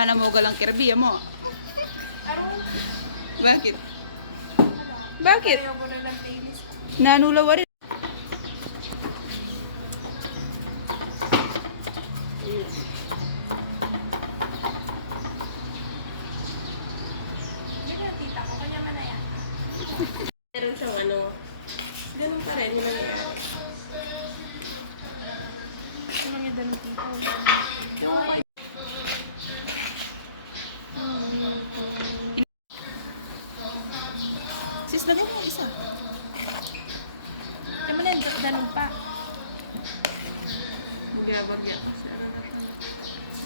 Sana mo galang kirbiya mo. Bakit? Bakit? Nanulawa rin. Meron siyang ano, ganun pa rin, yung nangyayari. Yung nangyayari ganun dito. Sis, lagay mo yung isa. Kaya mo na yung ganun pa. Bagya-bagya.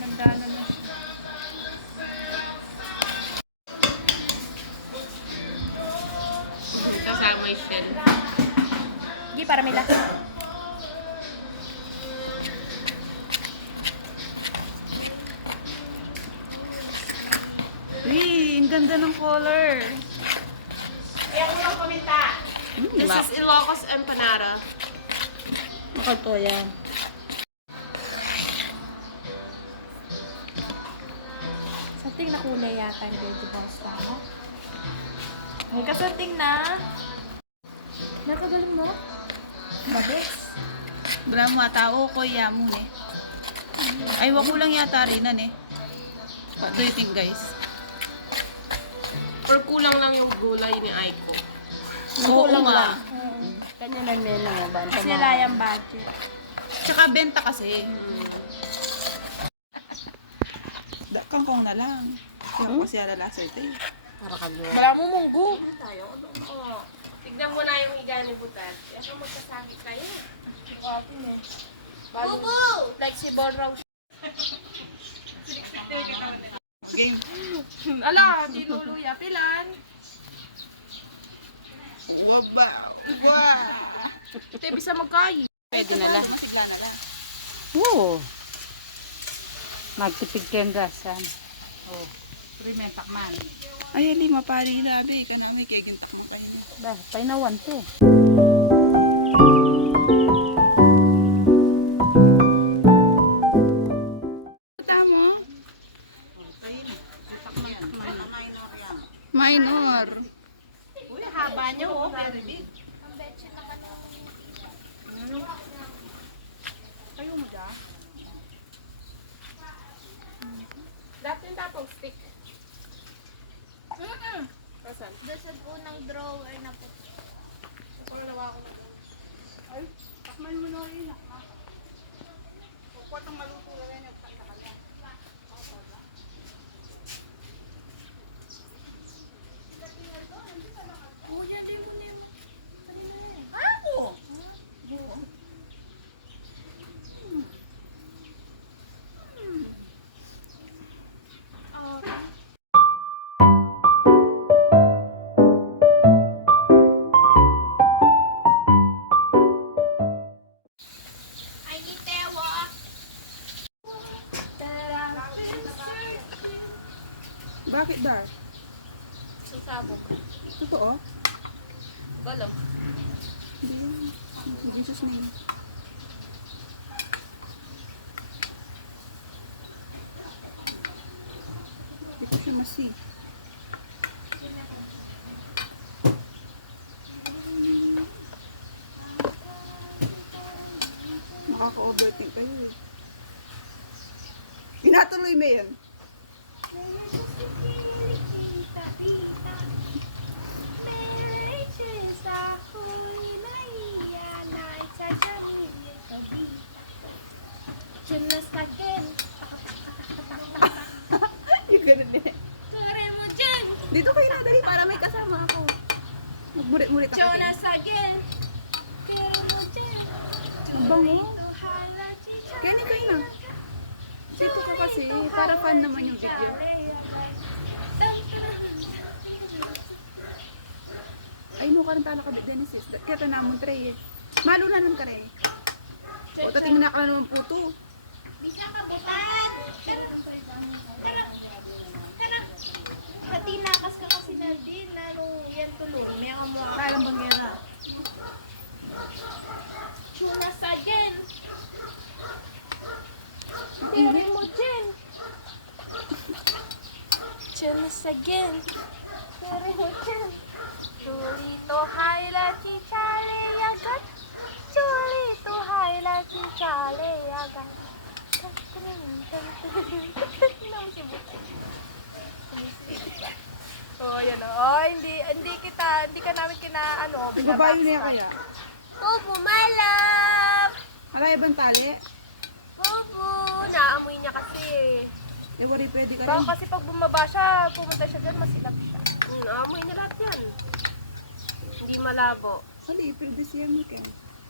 Nagdanan na siya. Kasama yung shell. Hindi, para may lasa. Uy, ang ganda ng color. Kaya ko lang kumita. This is Ilocos Empanada. Bakit to yan? Something na kulay yata ni vegetables na, no? May kasunting na. Nakagaling mo? Bagets. Bra mo tao ko yamun eh. Ay, wag ko lang yata rinan eh. What do you think, guys? Or kulang lang yung gulay ni Aiko. Kulang lang. Kanya na nila nga ba? Kasi wala yung budget. Tsaka benta kasi. Kangkong na lang. Kaya kasi alalasa ito eh. Para kagyo. Wala mo munggo. Tayo, tignan mo na yung higa ni Butat. Ako magkasakit tayo. Bubu! Like si Bon Rose. Game. Ala, di luluya. Pilan. Waba! Waba! Ito bisa magkain. Pwede na lang. Masigla na lang. Oo. Magtipid kayong gasan. Oh. Primentak man. Ay, ali, mapari na, abe. Kanami, kaya gintak mo kayo. Bah, painawan to. Tamo. Minor. Uy, haba niyo. Oh. Kayo mo dyan? Dapat yung tapong stick. Kasan? Doon sa unang drawer na po. Pangalawa ko na. Ay, takman mo na rin. Kukwat ang maluto na rin yung kanya. Kuya, di mo na yun. Ako! I need tewa. Bakit ba? Susabog. Totoo? Balo. In Jesus' name. Hindi ko siya masi. Nakaka-overthink kayo eh. Pinatuloy mo yan. Chinas again. Yung ganun eh. Kare mo dyan. Dito kayo na, dali para may kasama ako. Magmurit-murit ako. Jonas again. Kare mo dyan. Bango. Hala, chicha. Kaya ni kayo na. Dito ka kasi, para fan naman yung video. Ay, no, karang tala ka, Genesis. Kaya tanamon tray eh. Malo na nun ka rin. O, tating na ka naman puto. Bisa ka butan. Tara. Pati nakas ka kasi na din. Nung yan tulong. May ako mo. Kalang banggera. Jonas again. Kare mo dyan. Chili's again. Chulito haila chichale yagan. Chulito haila chichale yagan. Oh, yan o. Oh, hindi ka namin Babae na yan kaya. Bobo, my love! Alay, ibang tali. Bobo! Naamoy niya kasi Eh, wari pwede ka rin. baka kasi pag bumaba siya, pumunta siya dyan, masilap siya. Naamoy na lahat yan. Hindi malabo. Alay, pwede siya mo kayo.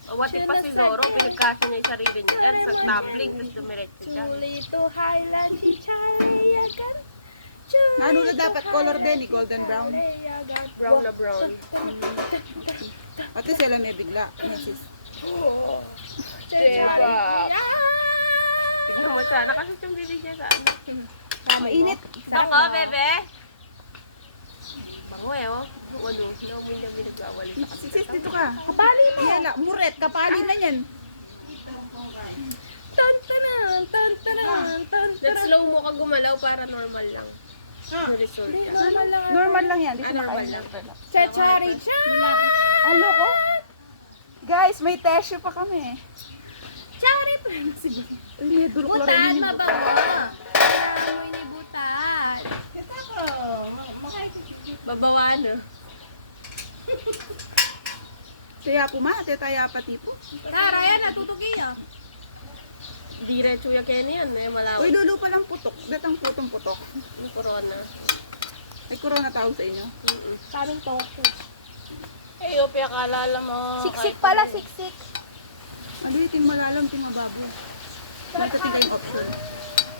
Awati pa si Zoro, pinagkasya niya yung sarili niya dyan sa toppling, tapos dumiretso siya. Chulito, highland, chichale, yagan. Ano na dapat? Color din, golden brown. Brown na brown. Ate sila may bigla. Nasis. Diba? Tignan mo sana kasi yung bili niya sa ano. Mainit. Bako, bebe! Bango eh, oh. Ano, sinamoy niya binagbawal. Sis, dito ka. Kapali mo. Yala, muret. Kapali na yan. Let's slow mo ka gumalaw para normal lang. Result yan. Normal lang yan. Di siya Normal nakain. lang. Chachari, Alo ko? Guys, may tissue pa kami. Chachari, Ay, may dulok lang butan, rin. mabango. Amoy ni butan. Babawaan na. Saya po ma, tetaya pati po. Tara, yan, natutugi ah. Diretso yung Kenny yan, eh, malawak. Uy, dulo pa lang putok. Datang putong putok. Yung corona. May corona tawag sa inyo. Parang toko. Eh, yung pinakalala mo. Siksik pala, siksik. Ano yung ting malalam, ting mababo. May kating kayong option.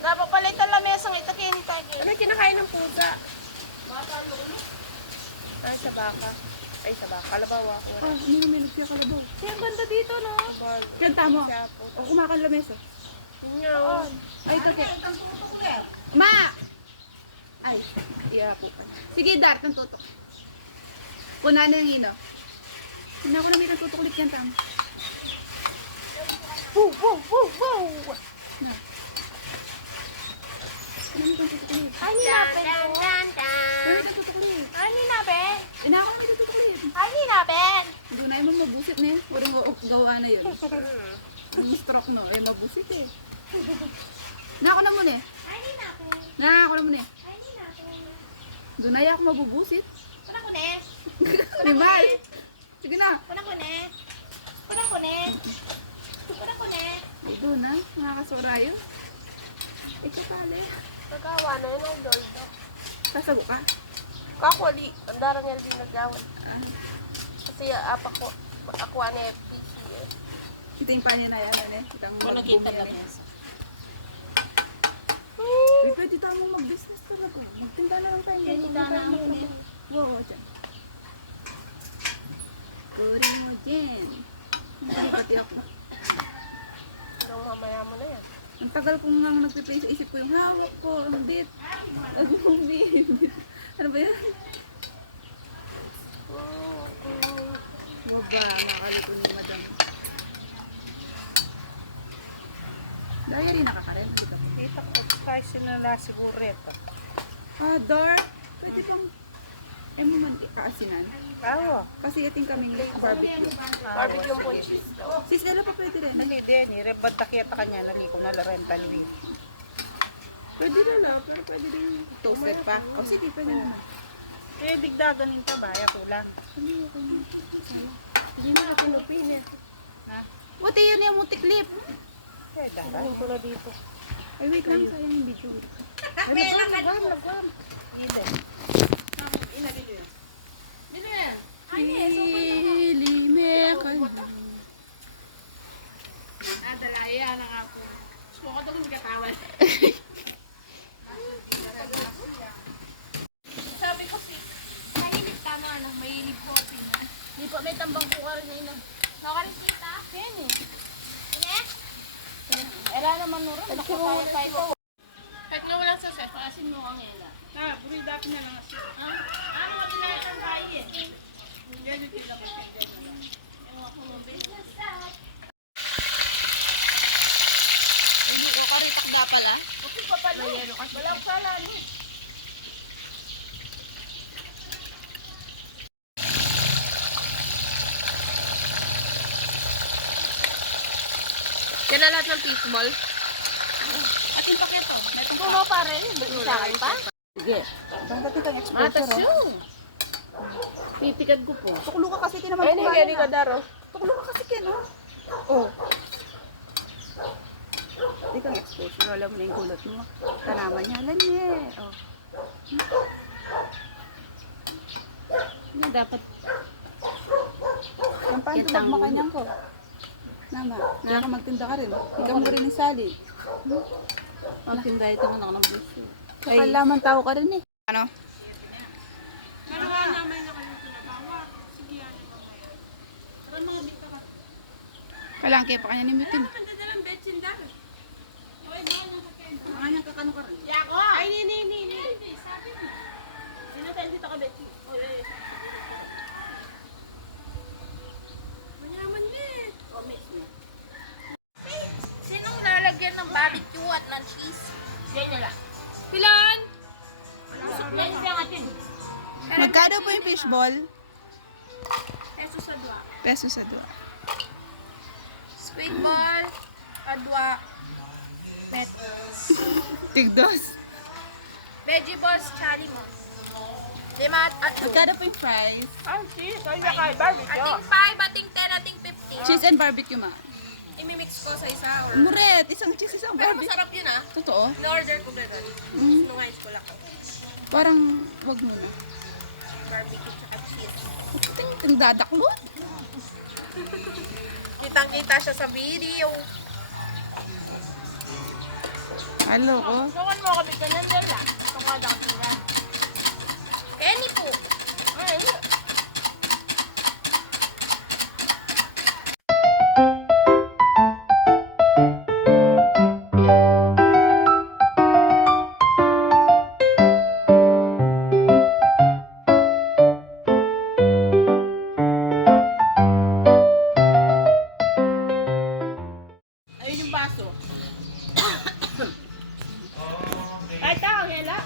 Dapat palitan lang mesang itakin tayo. Ano yung kinakain ng pusa? Ay, sa baka. Ay, sa baka. Kalabaw ako. Ah, hindi na may nagsiya kalabaw. Kaya ang ganda dito, no? Kanta mo. O kumakan lamesa. Yun. Ay, kasi. Ma! Ay, iya po pa. Sige, Dart, ang tutok. Kuna na yung ino. Kuna ko na may tutok ulit yan, Tang. Woo, woo, woo, woo! Na. Ano mo kang tutok ulit? Ay, ninapin ko. Ano yung tutok ulit? Ay, ninapin. Inako na may tutok ulit. Ay, ninapin. Doon na yung mabusit na yun. Walang gawa na yun. Yung stroke no, eh mabusit eh. Nako na muna eh. Ay, ninapin. Nako na muna eh. Ay, ninapin. Doon na ako mabubusit. Kunang kunes. Ribal! Sige na. Kunang kunes. Kunang kunes. Kunang kunes. Ay, doon na. Nakakasura yun. Ito pala eh. Pagkawa na yun, ang doldo. Sasago ka. Kakuli. Ang darang yan din nagawad. Ah, Kasi ako ano eh, PC eh. ito yung panya na yan. Ano, eh. Itang mag-boom yan eh. Uy, pwede tayo mag-business talaga. Magtinda na lang tayo. Tinda na ako eh. Oo, dyan. Gori mo dyan. Hindi pati ako. Hanggang mamaya mo na yan. Ang tagal kong nga nagpiplay sa isip ko yung hawak ko, ang bit. Ano ba yan? Waba, nakakalito ni madam. Dahil rin nakakaren, hindi ka. Kita ko kahit sinala siguro ito. Ah, dark. Pwede bang, eh mo man kaasinan. Oo. Kasi iting kaming barbecue. Barbecue po cheese daw. Sis, dala pa pwede rin. Nali din, rebanta kita kanya, nali ko na larenta ni. Pwede na lang, pero pwede din toasted pa. O sige, pwede naman. Eh, digdaganin pa ba? Ayaw kulang. Hindi mo na pinupin eh. Buti yun yung multi-clip. Eh, dahan. ko na dito. Ay, wait lang, sayang yung video. Ay, nagwam. Ide. Pili me kayo. Adalaya na nga po. Suko daw kung katawan. Sabi ko si, mainit tama na, mainit po. Hindi po, may tambang po ka rin na ina. Nakarin kita? Yan eh. Era naman nuro. Nagkakaya pa ito. Kahit nga walang sasay, pakasin mo ang ila. Ah, buri dati na lang. Ano mo ginagawa tayo eh? Hindi ko karitak da pala. Okay pa pala. May yelo kasi. Walang sala ni. Yan na lahat ng fishball. At yung paketo. Kuno pa rin. Sa akin pa? Sige. Dati kang Matas exposure. yun. Titikad ko po. Tuklo ka kasi tinaman Ay, hindi ka daro. Tuklo ka kasi kin, oh. Oh. Di kang exposure. Alam mo na yung kulot mo. Tanaman niya. Alam niya. Oh. Yan dapat. Ang paano magmakanyang ko? Nama, kaya ka magtinda ka rin. Ikaw mo rin ni Sally. Magtinda ito anak ng puso. Kakalaman tao ka rin eh. Ano? Kailangan kaya pa kanya nimitin. Kanya kakano ka rin. Ay, ni. Sino tayo dito ka, Betty? Mayaman din. O, miss mo. Sinong lalagyan ng barbecue at ng cheese? Yan na lang. Pilan! Yan siya atin. Magkano po yung fishball? Peso sa dua. Peso sa dua. Squid ball, kadwa, pet. Tigdos. Veggie balls, chali mo. Lima at Magkano po yung fries? Ah, cheese. Ay, kay barbecue. Ating 5, ating 10, ating 50. Cheese and barbecue ma. Imimix ko sa isa or... Muret, isang cheese, isang Pero barbecue. masarap yun ah. Totoo? In-order ko gano'n. Mm. Sinungayos ko lang. Parang wag muna. Barbecue tsaka cheese. Ting dadaklot. Kitang-kita siya sa video. Hello ko. Sungan mo kami ka nyan dala. Tungkad ako sila. Penny po. Ay, ayun yung baso. Ay, tao, hela.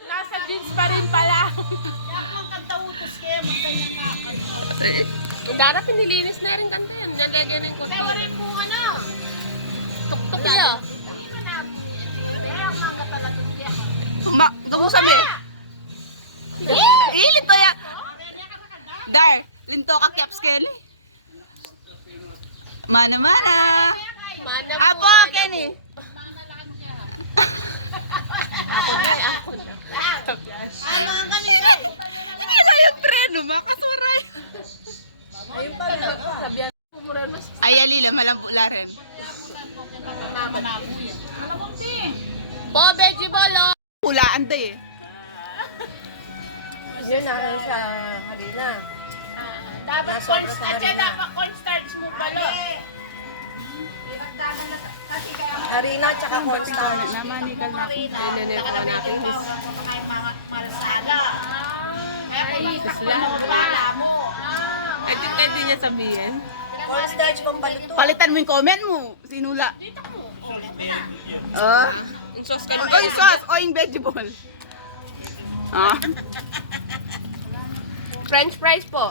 Nasa jeans pa rin pala. Dara, pinilinis na rin kanta yan. Diyan lagyan ng konti. Tawa rin po ano. Tuktok niya. Ito ko sabi. Ilit to ya. Dar, linto ka caps Kelly. Mana. Mana po. Apo, Kenny. Ako na. Hindi na yung preno, makasuray. Ayun pala. Sabihan. Pumuran mas. Ay, alila, malambula rin. Po, veggie ball, oh. Hulaan day eh. Yun na, sa harina. Dapat cornstarch, dapat cornstarch mo pala. Harina, tsaka cornstarch. Namanikal na ako. Ilelepo ka natin. Ay, takpan mo pala mo. Ay, pwede niya sabihin. Cornstarch pang paluto. Palitan mo yung comment mo. Sinula. Ah. Yung sauce ka O yung sauce, o yung vegetable. Ah. French fries po.